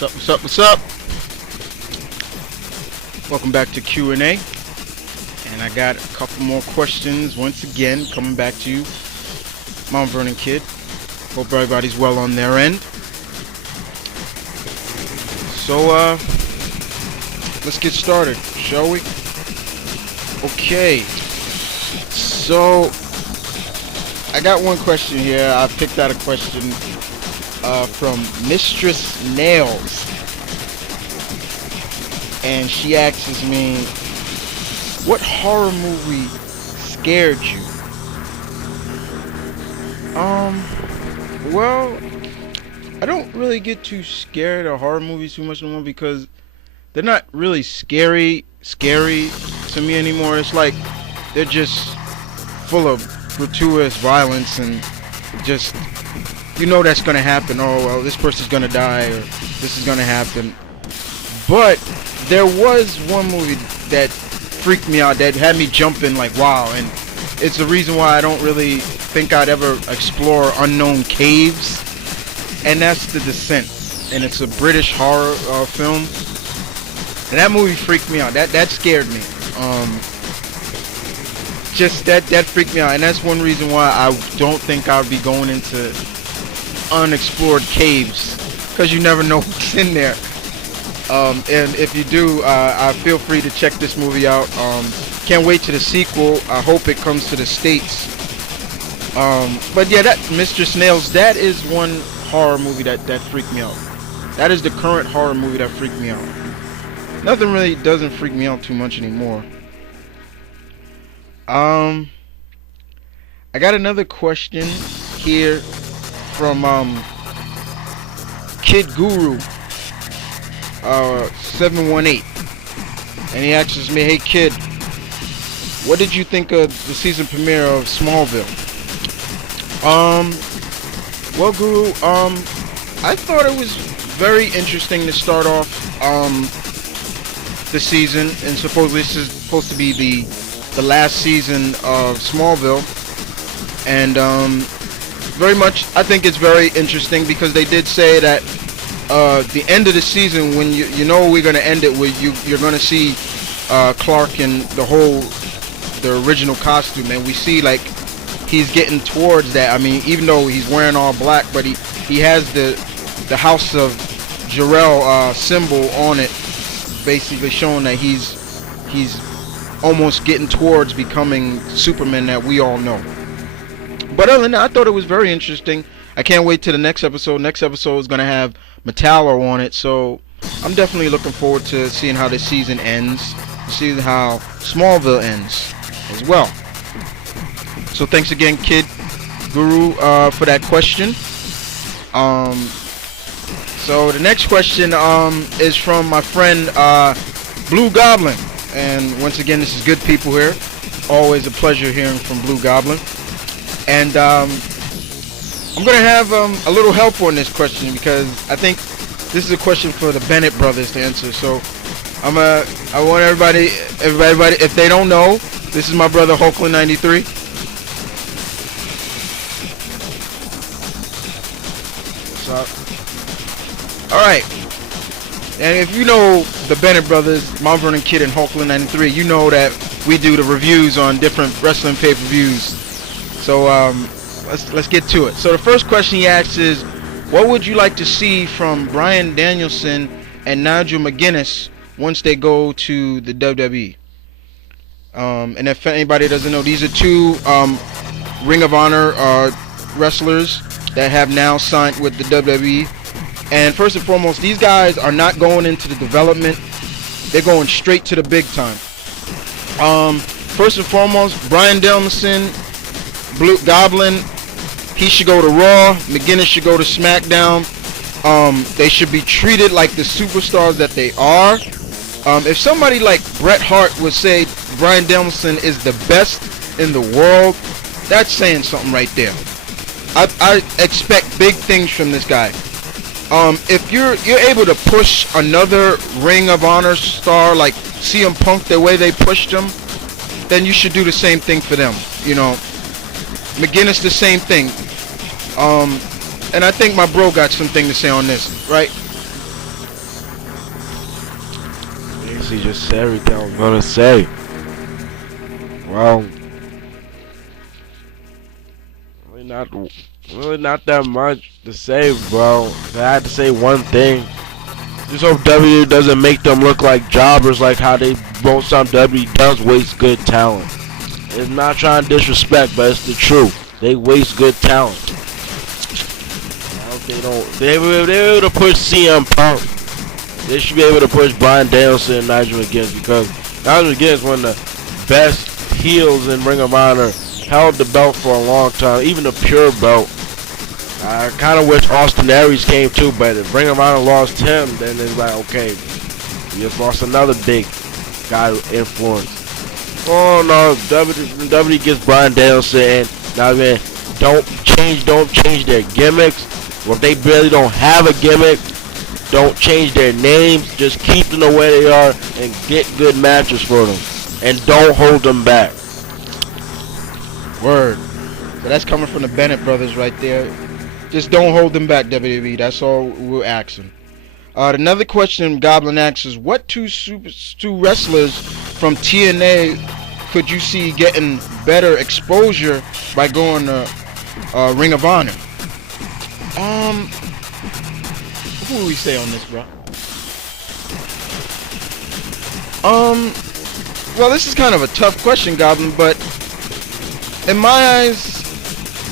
What's up? What's up? What's up? Welcome back to Q&A. And I got a couple more questions once again coming back to you. Mount Vernon Kid. Hope everybody's well on their end. So, let's get started, shall we? Okay. So, I got one question here. I picked out a question from Mistress Nails. And she asks me, what horror movie scared you? Well, I don't really get too scared of horror movies too much anymore because they're not really scary to me anymore. It's like they're just full of gratuitous violence and just, you know that's gonna happen. Oh, well, this person's gonna die or this is gonna happen. But there was one movie that freaked me out, that had me jumping like wow, and it's the reason why I don't really think I'd ever explore unknown caves, and that's The Descent. And it's a British horror film, and that movie freaked me out. That scared me. Just that freaked me out, and that's one reason why I don't think I'll be going into unexplored caves, because you never know what's in there. And if you do, I feel free to check this movie out. Can't wait to the sequel. I hope it comes to the States. But yeah, that Mistress Nails, that is one horror movie that freaked me out. That is the current horror movie that freaked me out. Nothing really doesn't freak me out too much anymore. I got another question here from Kid Guru 718, and he asks me, hey kid, what did you think of the season premiere of Smallville? Well, Guru, I thought it was very interesting to start off the season, and supposedly this is supposed to be the last season of Smallville, and very much I think it's very interesting because they did say that the end of the season, when you know we're gonna end it with you're gonna see Clark in the original costume, and we see like he's getting towards that. I mean, even though he's wearing all black, but he has the House of Jor-El symbol on it, basically showing that he's almost getting towards becoming Superman that we all know. But other than that, I thought it was very interesting. I can't wait to the next episode. Next episode is gonna have Metallo on it, so I'm definitely looking forward to seeing how this season ends, seeing how Smallville ends as well. So thanks again, Kid Guru, for that question. So the next question is from my friend Blue Goblin, and once again, this is good people here. Always a pleasure hearing from Blue Goblin, and I'm going to have a little help on this question because I think this is a question for the Bennett brothers to answer. So I want everybody, if they don't know, this is my brother Hulkland 93. What's up? Alright. And if you know the Bennett brothers, Mount Vernon Kid and Hulkland 93, you know that we do the reviews on different wrestling pay-per-views. So let's get to it. So the first question he asks is, what would you like to see from Bryan Danielson and Nigel McGuinness once they go to the WWE? And if anybody doesn't know, these are two Ring of Honor wrestlers that have now signed with the WWE. And first and foremost, these guys are not going into the development. They're going straight to the big time. First and foremost, Bryan Danielson, Blue Goblin, he should go to Raw. McGuinness should go to SmackDown. They should be treated like the superstars that they are. If somebody like Bret Hart would say Bryan Danielson is the best in the world, that's saying something right there. I expect big things from this guy. If you're able to push another Ring of Honor star like CM Punk the way they pushed him, then you should do the same thing for them. You know, McGuinness the same thing. And I think my bro got something to say on this, right? basically just said everything I was gonna say. Well, really not that much to say, bro. If I had to say one thing, just hope WWE doesn't make them look like jobbers, like how they most time WWE does waste good talent. It's not trying to disrespect, but it's the truth. They waste good talent. I hope they don't. They're able to push CM Punk. They should be able to push Bryan Danielson and Nigel McGuinness, because Nigel McGuinness is one of the best heels in Ring of Honor. Held the belt for a long time, even the pure belt. I kind of wish Austin Aries came too, but if Ring of Honor lost him, then it's like, okay, we just lost another big guy influence. Oh no, WWE gets Bryan Danielson, and now man, don't change their gimmicks. Well, if they really don't have a gimmick, don't change their names. Just keep them the way they are and get good matches for them, and don't hold them back. Word. So that's coming from the Bennett brothers right there. Just don't hold them back, WWE. That's all we're asking. Another question Goblin asks is, what two wrestlers from TNA could you see getting better exposure by going to Ring of Honor? Who do we say on this, bro? Well, this is kind of a tough question, Goblin, but in my eyes,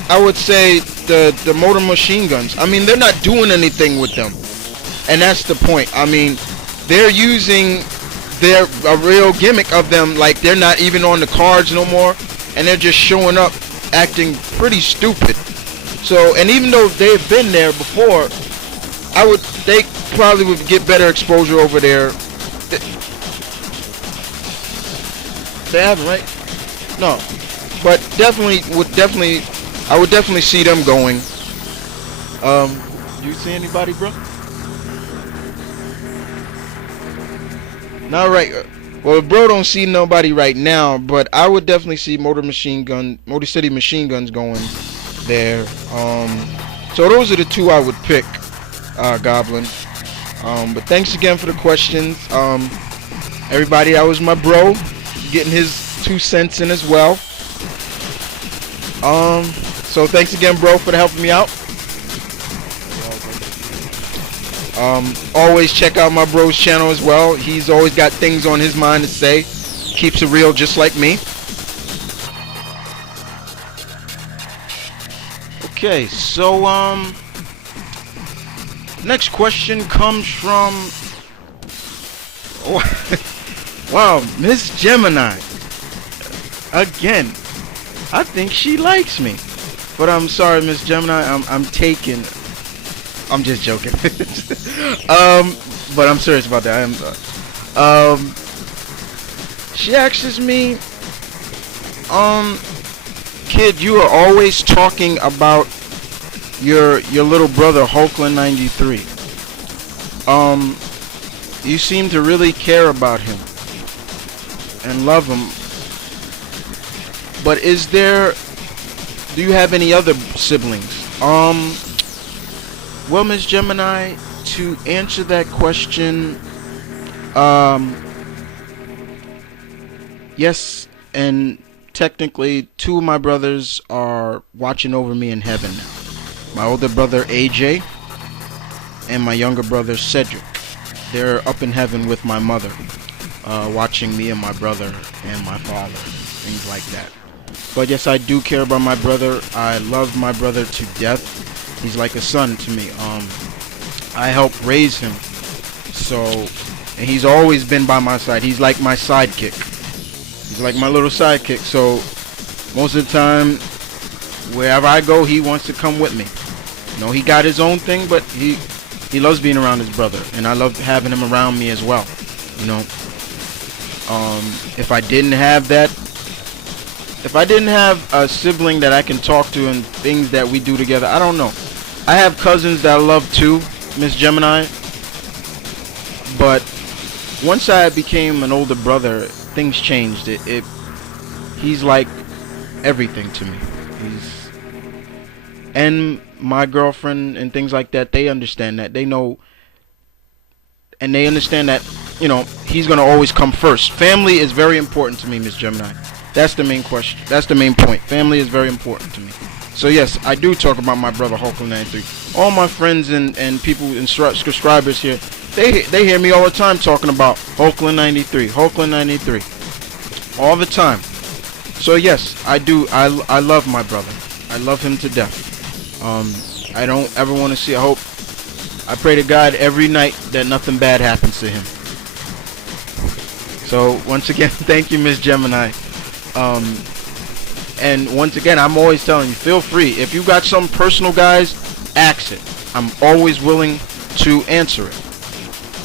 I would say the Motor Machine Guns. I mean, they're not doing anything with them, and that's the point. I mean, they're using a real gimmick of them, like they're not even on the cards no more, and they're just showing up acting pretty stupid. So, and even though they've been there before, they probably would get better exposure over there. They haven't, right? No, but I would definitely see them going. You see anybody, bro? Not right. Well, bro, don't see nobody right now, but I would definitely see Motor City Machine Guns going there. So those are the two I would pick, Goblin. But thanks again for the questions. Everybody, that was my bro, getting his 2 cents in as well. So thanks again, bro, for helping me out. Always check out my bro's channel as well. He's always got things on his mind to say. Keeps it real, just like me. Okay, so next question comes from wow, Miss Gemini. Again, I think she likes me, but I'm sorry, Miss Gemini. I'm taken. I'm just joking. But I'm serious about that. She asks me, kid, you are always talking about your little brother Hulkland 93. You seem to really care about him and love him. But do you have any other siblings? Well, Miss Gemini, to answer that question, yes, and technically 2 of my brothers are watching over me in heaven now. My older brother AJ and my younger brother Cedric. They're up in heaven with my mother, watching me and my brother and my father, things like that. But yes, I do care about my brother. I love my brother to death. He's like a son to me. I helped raise him, and he's always been by my side. He's like my sidekick. He's like my little sidekick. So most of the time, wherever I go, he wants to come with me. You know, he got his own thing, but he loves being around his brother, and I love having him around me as well. You know, if I didn't have a sibling that I can talk to and things that we do together, I don't know. I have cousins that I love too, Miss Gemini. But once I became an older brother, things changed. He's like everything to me. And my girlfriend and things like that, they understand that. They know, and they understand that you know, he's gonna always come first. Family is very important to me, Miss Gemini. That's the main question. That's the main point. Family is very important to me. So yes, I do talk about my brother Hulkling 93. All my friends and people and subscribers here, they hear me all the time talking about Hulkling 93, Hulkling 93, all the time. So yes, I do. I love my brother. I love him to death. I don't ever want to see. I pray to God every night that nothing bad happens to him. So once again, thank you, Miss Gemini. And once again, I'm always telling you, feel free. If you got some personal, guys, ask it. I'm always willing to answer it.